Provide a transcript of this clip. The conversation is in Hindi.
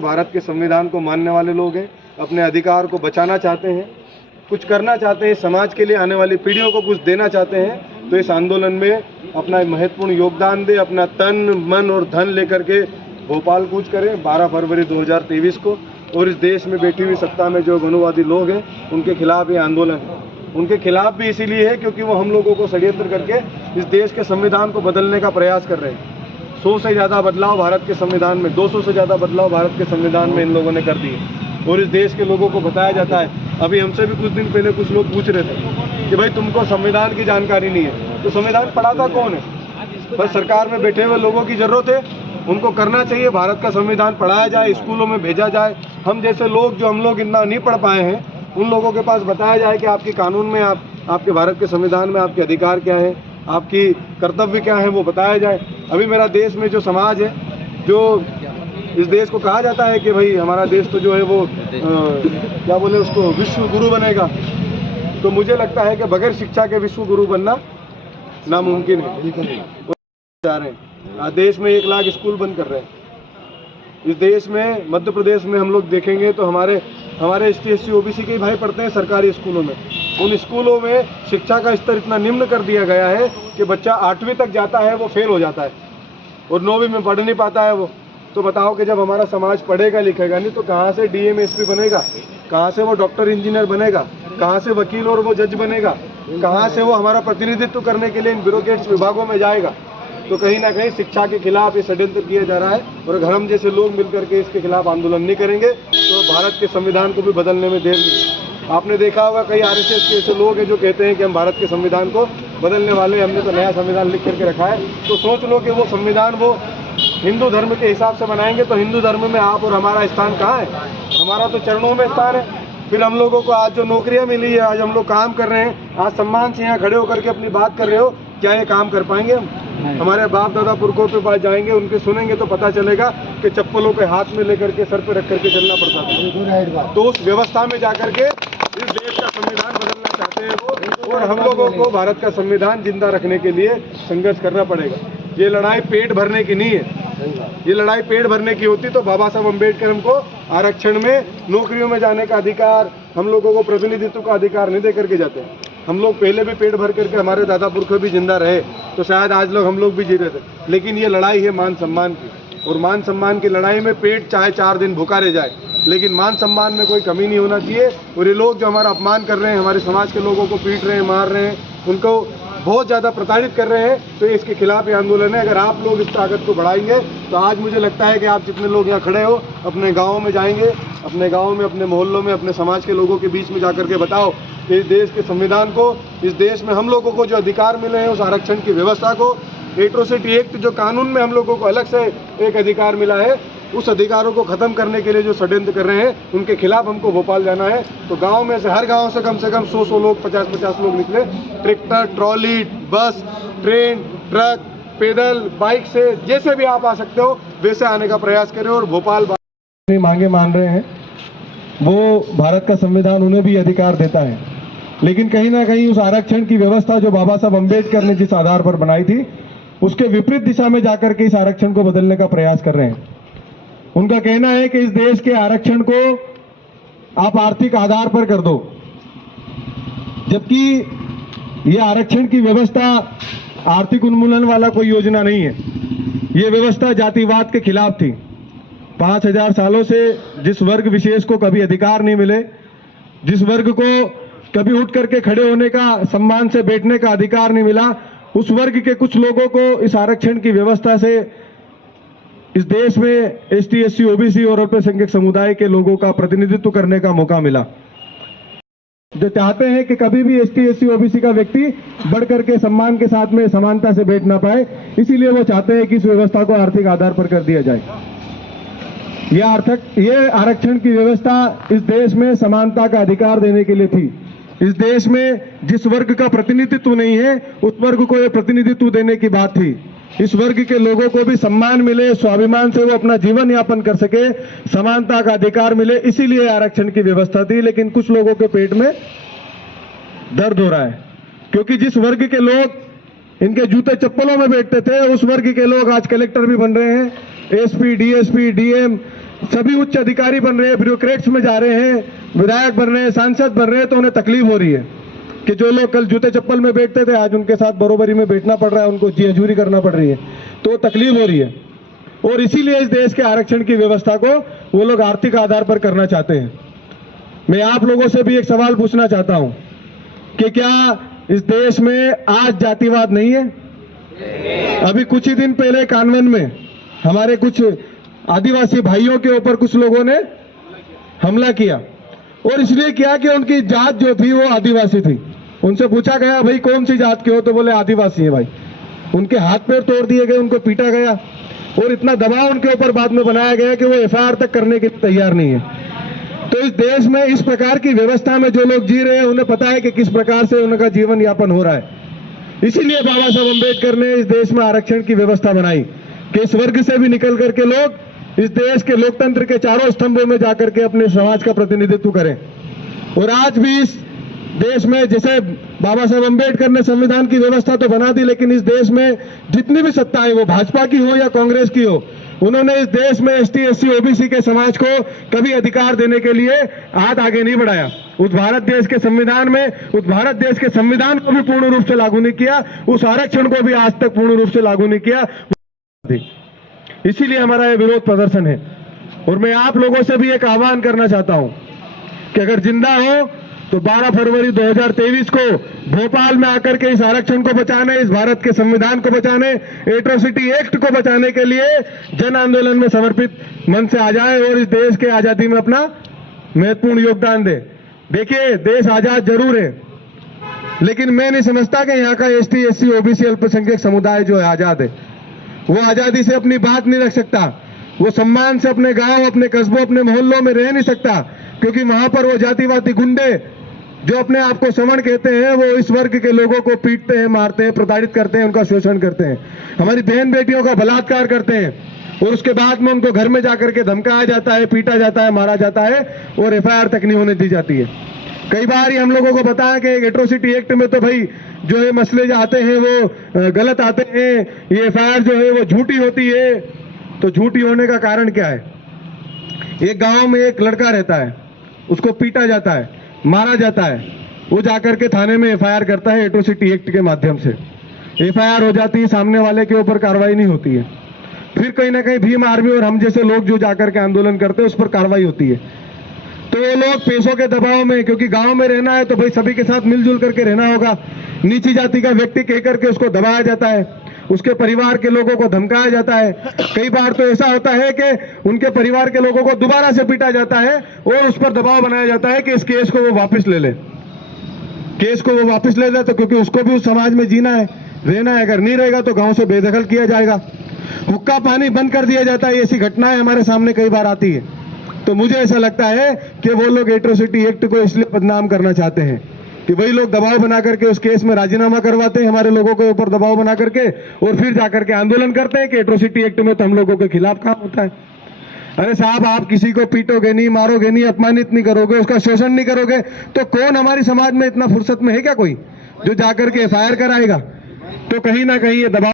भारत के संविधान को मानने वाले लोग हैं, अपने अधिकार को बचाना चाहते हैं, कुछ करना चाहते हैं, समाज के लिए आने वाली पीढ़ियों को कुछ देना चाहते हैं, तो इस आंदोलन में अपना महत्वपूर्ण योगदान दे, अपना तन मन और धन लेकर के भोपाल कूच करें 12 फरवरी 2023 को। और इस देश में बैठी हुई सत्ता में जो गणुवादी लोग हैं उनके खिलाफ ये आंदोलन है। उनके खिलाफ भी इसीलिए है क्योंकि वो हम लोगों को षड्यंत्र करके इस देश के संविधान को बदलने का प्रयास कर रहे हैं। 100 से ज़्यादा बदलाव भारत के संविधान में, 200 से ज़्यादा बदलाव भारत के संविधान में इन लोगों ने कर दिए। और इस देश के लोगों को बताया जाता है, अभी हमसे भी कुछ दिन पहले कुछ लोग पूछ रहे थे कि भाई तुमको संविधान की जानकारी नहीं है, तो संविधान पढ़ाता कौन है? बस सरकार में बैठे हुए लोगों की ज़रूरत है, उनको करना चाहिए। भारत का संविधान पढ़ाया जाए, स्कूलों में भेजा जाए। हम जैसे लोग जो हम लोग इतना नहीं पढ़ पाए हैं उन लोगों के पास बताया जाए कि आपके कानून में, आपके भारत के संविधान में आपके अधिकार क्या है, आपकी कर्तव्य क्या है, वो बताया जाए। अभी मेरा देश में जो समाज है, जो इस देश को कहा जाता है कि भाई हमारा देश तो जो है वो क्या बोले उसको, विश्व गुरु बनेगा, तो मुझे लगता है कि बगैर शिक्षा के विश्व गुरु बनना नामुमकिन है। जा रहे हैं, आज देश में 1 लाख स्कूल बंद कर रहे हैं। इस देश में, मध्य प्रदेश में हम लोग देखेंगे तो हमारे ST SC OBC के भाई पढ़ते हैं सरकारी स्कूलों में। उन स्कूलों में शिक्षा का स्तर इतना निम्न कर दिया गया है कि बच्चा 8वीं तक जाता है वो फेल हो जाता है और 9वीं में पढ़ नहीं पाता है वो। तो बताओ कि जब हमारा समाज पढ़ेगा लिखेगा नहीं तो कहाँ से DM SP बनेगा, कहाँ से वो डॉक्टर इंजीनियर बनेगा, कहाँ से वकील और वो जज बनेगा, कहाँ से वो हमारा प्रतिनिधित्व करने के लिए इन ब्यूरोक्रेट्स विभागों में जाएगा? तो कहीं ना कहीं शिक्षा के खिलाफ ये षड्यंत्र किया जा रहा है। और अगर हम जैसे लोग मिलकर के इसके खिलाफ आंदोलन नहीं करेंगे तो भारत के संविधान को भी बदलने में देर नहीं। आपने देखा होगा कई RSS के ऐसे लोग हैं जो कहते हैं कि हम भारत के संविधान को बदलने वाले, हमने तो नया संविधान लिख करके रखा है। तो सोच लो कि वो संविधान वो हिंदू धर्म के हिसाब से बनाएंगे तो हिंदू धर्म में आप और हमारा स्थान कहाँ है? हमारा तो चरणों में स्थान है। फिर हम लोगों को आज जो नौकरियां मिली है, आज हम लोग काम कर रहे हैं, आज सम्मान से यहाँ खड़े होकर के अपनी बात कर रहे हो, क्या ये काम कर पाएंगे हम? हमारे बाप दादा पुरखों के पास जाएंगे, उनके सुनेंगे तो पता चलेगा कि चप्पलों पे हाथ में लेकर के सर पे रख करके चलना पड़ता था। तो उस व्यवस्था में जाकर के इस देश का संविधान बदलना चाहते हैं वो, और हम लोगों को भारत का संविधान जिंदा रखने के लिए संघर्ष करना पड़ेगा। ये लड़ाई पेट भरने की नहीं है। ये लड़ाई पेट भरने की होती तो बाबा साहब अम्बेडकर हमको आरक्षण में, नौकरियों में जाने का अधिकार, हम लोगों को प्रतिनिधित्व का अधिकार नहीं दे करके जाते। हम लोग पहले भी पेट भर करके, हमारे दादा पुरखे भी जिंदा रहे तो शायद आज लोग हम लोग भी जी रहे थे। लेकिन ये लड़ाई है मान सम्मान की, और मान सम्मान की लड़ाई में पेट चाहे 4 दिन भूखा रह जाए, लेकिन मान सम्मान में कोई कमी नहीं होना चाहिए। और ये लोग जो हमारा अपमान कर रहे हैं, हमारे समाज के लोगों को पीट रहे हैं, मार रहे हैं, उनको बहुत ज़्यादा प्रताड़ित कर रहे हैं, तो इसके खिलाफ ये आंदोलन है। अगर आप लोग इस ताकत को बढ़ाएंगे तो आज मुझे लगता है कि आप जितने लोग यहाँ खड़े हो अपने गाँव में जाएंगे, अपने गाँव में, अपने मोहल्लों में, अपने समाज के लोगों के बीच में जाकर के बताओ कि इस देश के संविधान को, इस देश में हम लोगों को जो अधिकार मिले हैं, उस आरक्षण की व्यवस्था को, एट्रोसिटी एक्ट जो कानून में हम लोगों को अलग से एक अधिकार मिला है, उस अधिकारों को खत्म करने के लिए जो षड्यंत्र कर रहे हैं उनके खिलाफ हमको भोपाल जाना है। तो गांव में से, हर गांव से कम 100 लोग, 50 लोग निकले। ट्रैक्टर, ट्रॉली, बस, ट्रेन, ट्रक, पैदल, बाइक से, जैसे भी आप आ सकते हो वैसे आने का प्रयास करें। और भोपाल मांगे मान रहे हैं, वो भारत का संविधान उन्हें भी अधिकार देता है, लेकिन कहीं ना कहीं उस आरक्षण की व्यवस्था जो बाबा साहब अम्बेडकर ने जिस आधार पर बनाई थी उसके विपरीत दिशा में जाकर के इस आरक्षण को बदलने का प्रयास कर रहे हैं। उनका कहना है कि इस देश के आरक्षण को आप आर्थिक आधार पर कर दो, जबकि यह आरक्षण की व्यवस्था आर्थिक उन्मूलन वाला कोई योजना नहीं है। ये व्यवस्था जातिवाद के खिलाफ थी। 5000 सालों से जिस वर्ग विशेष को कभी अधिकार नहीं मिले, जिस वर्ग को कभी उठ करके खड़े होने का, सम्मान से बैठने का अधिकार नहीं मिला, उस वर्ग के कुछ लोगों को इस आरक्षण की व्यवस्था से इस देश में ST SC OBC और अल्पसंख्यक समुदाय के लोगों का प्रतिनिधित्व करने का मौका मिला। जो चाहते हैं कि कभी भी ST SC OBC का व्यक्ति बढ़ करके सम्मान के साथ में समानता से बैठ ना पाए, इसीलिए वो चाहते हैं कि इस व्यवस्था को आर्थिक आधार पर कर दिया जाए। यह आरक्षण की व्यवस्था इस देश में समानता का अधिकार देने के लिए थी। इस देश में जिस वर्ग का प्रतिनिधित्व नहीं है उस वर्ग को यह प्रतिनिधित्व देने की बात थी। इस वर्ग के लोगों को भी सम्मान मिले, स्वाभिमान से वो अपना जीवन यापन कर सके, समानता का अधिकार मिले, इसीलिए आरक्षण की व्यवस्था थी। लेकिन कुछ लोगों के पेट में दर्द हो रहा है, क्योंकि जिस वर्ग के लोग इनके जूते चप्पलों में बैठते थे, उस वर्ग के लोग आज कलेक्टर भी बन रहे हैं, SP, DSP, DM, सभी उच्च अधिकारी बन रहे हैं, ब्यूरोक्रेट्स में जा रहे हैं, विधायक बन रहे हैं, सांसद बन रहे हैं, तो उन्हें तकलीफ हो रही है कि जो लोग कल जूते चप्पल में बैठते थे आज उनके साथ बरोबरी में बैठना पड़ रहा है, उनको जी हजूरी करना पड़ रही है, तो तकलीफ हो रही है। और इसीलिए इस देश के आरक्षण की व्यवस्था को वो लोग आर्थिक आधार पर करना चाहते हैं। मैं आप लोगों से भी एक सवाल पूछना चाहता हूं कि क्या इस देश में आज जातिवाद नहीं है? अभी कुछ ही दिन पहले कानवन में हमारे कुछ आदिवासी भाइयों के ऊपर कुछ लोगों ने हमला किया, और इसलिए किया कि उनकी जात जो थी वो आदिवासी थी। उनसे पूछा गया भाई कौन सी जात के हो, तो बोले आदिवासी है भाई। उनके हाथ पैर तोड़ दिए गए, उनको पीटा गया, और इतना दबाव उनके ऊपर बाद में बनाया गया कि वो एफआईआर तक करने के लिए तैयार नहीं है। तो इस देश में इस प्रकार की व्यवस्था में जो लोग जी रहे हैं उन्हें पता है कि किस प्रकार से उनका जीवन यापन हो रहा है। इसीलिए बाबा साहब अम्बेडकर ने इस देश में आरक्षण की व्यवस्था बनाई कि इस वर्ग से भी निकल करके लोग इस देश के लोकतंत्र के चारों स्तंभों में जाकर के अपने समाज का प्रतिनिधित्व करें। और आज भी इस देश में जैसे बाबा साहब अम्बेडकर ने संविधान की व्यवस्था तो बना दी, लेकिन इस देश में जितनी भी सत्ता है वो भाजपा की हो या कांग्रेस की हो, उन्होंने इस देश में एसटी, एससी, ओबीसी के समाज को कभी अधिकार देने के लिए हाथ आगे नहीं बढ़ाया। उस भारत देश के संविधान में, उस भारत देश के संविधान को भी पूर्ण रूप से लागू नहीं किया, उस आरक्षण को भी आज तक पूर्ण रूप से लागू नहीं किया। इसीलिए हमारा यह विरोध प्रदर्शन है। और मैं आप लोगों से भी एक आह्वान करना चाहता हूं कि अगर जिंदा हो तो 12 फरवरी 2023 को भोपाल में आकर के इस आरक्षण को बचाने, इस भारत के संविधान को बचाने, एट्रोसिटी एक्ट को बचाने के लिए जन आंदोलन में समर्पित मन से आ जाए और इस देश के आजादी में अपना महत्वपूर्ण योगदान दे। देखिए, देश आजाद जरूर है, लेकिन मैं नहीं समझता कि यहाँ का एसटी, एससी, ओबीसी अल्पसंख्यक समुदाय जो है आजाद है। वो आजादी से अपनी बात नहीं रख सकता, वो सम्मान से अपने गांव, अपने कस्बों, अपने मोहल्लों में रह नहीं सकता, क्योंकि वहां पर वो जातिवादी गुंडे जो अपने आप को सवर्ण कहते हैं वो इस वर्ग के लोगों को पीटते हैं, मारते हैं, प्रताड़ित करते हैं, उनका शोषण करते हैं, हमारी बहन बेटियों का बलात्कार करते हैं, और उसके बाद में उनको घर में जाकर के धमकाया जाता है, पीटा जाता है, मारा जाता है, और एफआईआर तक नहीं होने दी जाती है। कई बार ही हम लोगों को बताया कि एट्रोसिटी एक्ट में तो भाई जो है मसले जो आते हैं वो गलत आते हैं, ये एफआईआर जो है वो झूठी होती है। तो झूठी होने का कारण क्या है? एक गांव में एक लड़का रहता है, उसको पीटा जाता है, मारा जाता है, वो जाकर के थाने में एफआईआर करता है एट्रोसिटी एक्ट के माध्यम से। एफआईआर हो जाती है, सामने वाले के ऊपर कार्रवाई नहीं होती है। फिर कहीं ना कहीं भीम आर्मी और हम जैसे लोग जो जाकर के आंदोलन करते हैं उस पर कार्रवाई होती है। तो वो लोग पैसों के दबाव में, क्योंकि गांव में रहना है तो भाई सभी के साथ मिलजुल करके रहना होगा, नीची जाति का व्यक्ति कह करके उसको दबाया जाता है, उसके परिवार के लोगों को धमकाया जाता है। कई बार तो ऐसा होता है कि उनके परिवार के लोगों को दोबारा से पीटा जाता है और उस पर दबाव बनाया जाता है कि इस केस को वो वापस ले ले, केस को वो वापस ले ले, तो क्योंकि उसको भी उस समाज में जीना है, रहना है। अगर नहीं रहेगा तो गांव से बेदखल किया जाएगा, हुक्का पानी बंद कर दिया जाता है। ऐसी घटनाएं हमारे सामने कई बार आती है। तो मुझे ऐसा लगता है कि वो लोग एट्रोसिटी एक्ट को इसलिए बदनाम करना चाहते हैं कि वही लोग दबाव बना करके उस केस में राजीनामा करवाते हैं हमारे लोगों के ऊपर दबाव बना करके, और फिर जाकर के आंदोलन करते हैं कि एट्रोसिटी एक्ट में तो हम लोगों के खिलाफ काम होता है। अरे साहब, आप किसी को पीटोगे नहीं, मारोगे नहीं, अपमानित नहीं करोगे, उसका शोषण नहीं करोगे, तो कौन हमारे समाज में इतना फुर्सत में है क्या कोई जो जाकर के एफआईआर कराएगा? तो कहीं ना कहीं ये दबाव